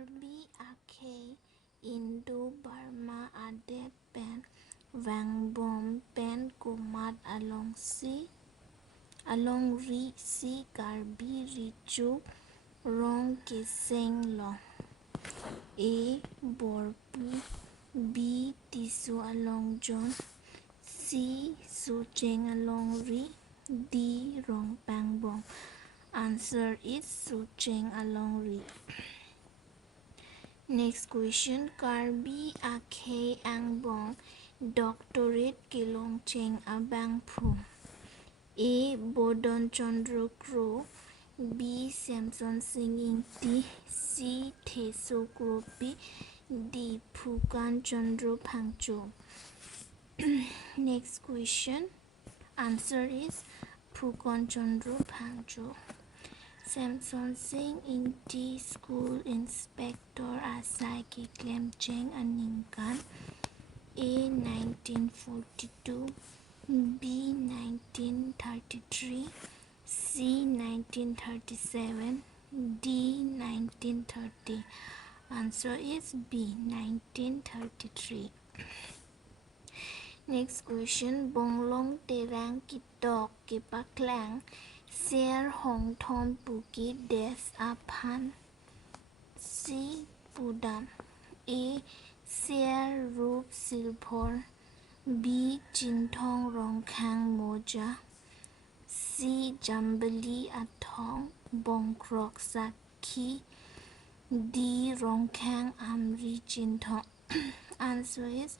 Karbi Ake Indo-Burma Ade Pen Vang Bom Pen Kumat Along Ri Si Karbi Richu Rong Keseng Long A Borpu B Tisu Along John C Sucheng Along Ri D Rong Pang Bong. Answer is Sucheng Along Ri. Next question. Karbi Ake Angbong Doctorate Kelong Cheng Abang Phu. A. Bodon Chandra Crow B. Samson Singing T C. Theso Kropi D. Phukan Chandra Phangcho. Next question. Answer is Phukan Chandra Phangcho. Samson Singh in T School Inspector Asai Ke Klem Cheng Aningkan. A. 1942 B. 1933 C. 1937 D. 1930. Answer is B. 1933. Next question. Bonglong terang kitok kepa kelang Ser hong thom puki des aphan C. Pudam. A. Ser rup silphor B. Chintong rongkhang moja C. Jambali athong bongkrok sakhi D. Rongkhang amri chintong. Answer is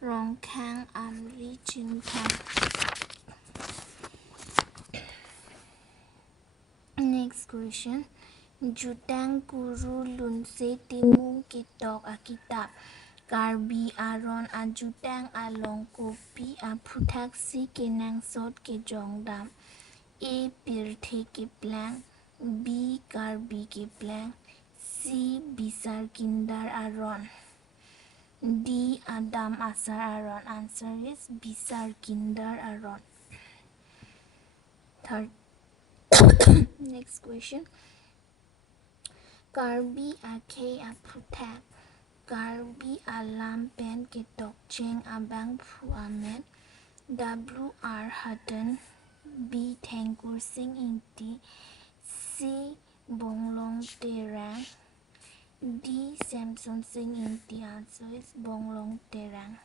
Rongkhang amri chintong. Next question. Jutang kuru lunse timu kitok akita Karbi aron ajutang along kopi aputaksi kenang sot ke jongdam. A. Pirthe ke plang B. Karbi ke plang C. Bisar kindar aron D. Adam asar aron. Answer is Bisar kindar aron. Third. Next question. Karbi ake aputak Karbi alam pen ketok cheng abang phu amen W. R. Hutton B. Thankur Singh Inti C. Bonglong terang D. Samson Singh Inti. Answer is Bonglong terang.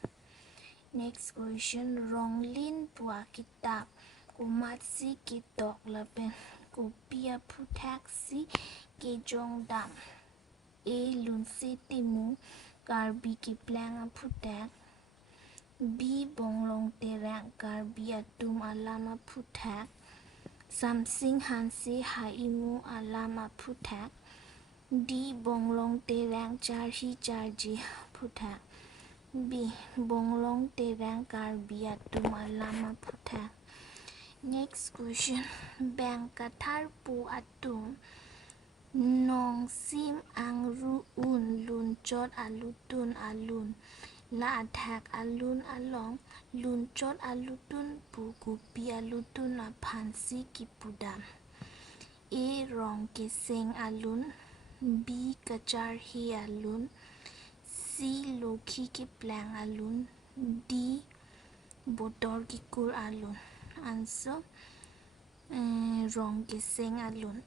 Next question. Ronglin pua kitab kumatsi kitok lapen kopia putaksi ke jongdam. A. Lunsi timu Karbi ke plang aputak B. Bonglong terang Karbi atum alama putak Samsing hansi haimu alama putak D. Bonglong terang charhi charji putak B. Bonglong terang Karbi atum alama putak. Next question. Bang kathar pu atum nong sim ang ru un lun chot alutun alun la attack alun along lun chot alutun pu kupi alutun aphan si kipudam. A. Rong keseng alun B. Kachar hi alun C. Lokhi ke plang alun D. Botor kikur alun. Answer Rong keseng alun.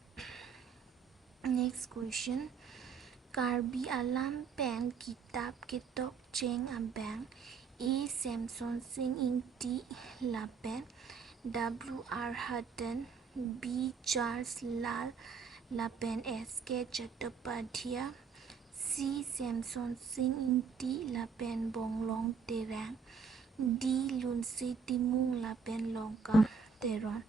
Next question. Karbi alam pen kitab ketok cheng abang A. Samson Singh Inti lapen W. R. Hutton B. Charles Lal lapen S. K. Chattopadhyay C. Samson Singh Inti lapen Bonglong terang D. Lunsi timung lapen longkam teron.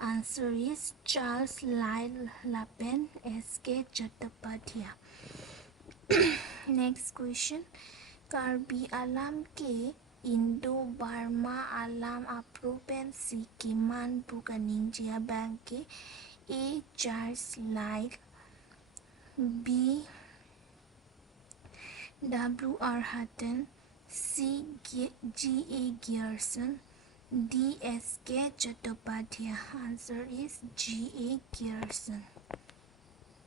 Answer is Charles Lyle Lapen S. K. Chattopadhyay. Next question. Karbi alam ke Indo-Burma alam apropen si kiman bukaning jia bangke A. Charles Lyle B. W. R. Hutton C. G. A. Gerson D. S. K. Chattopadhyay. Answer is G. A. Gerson.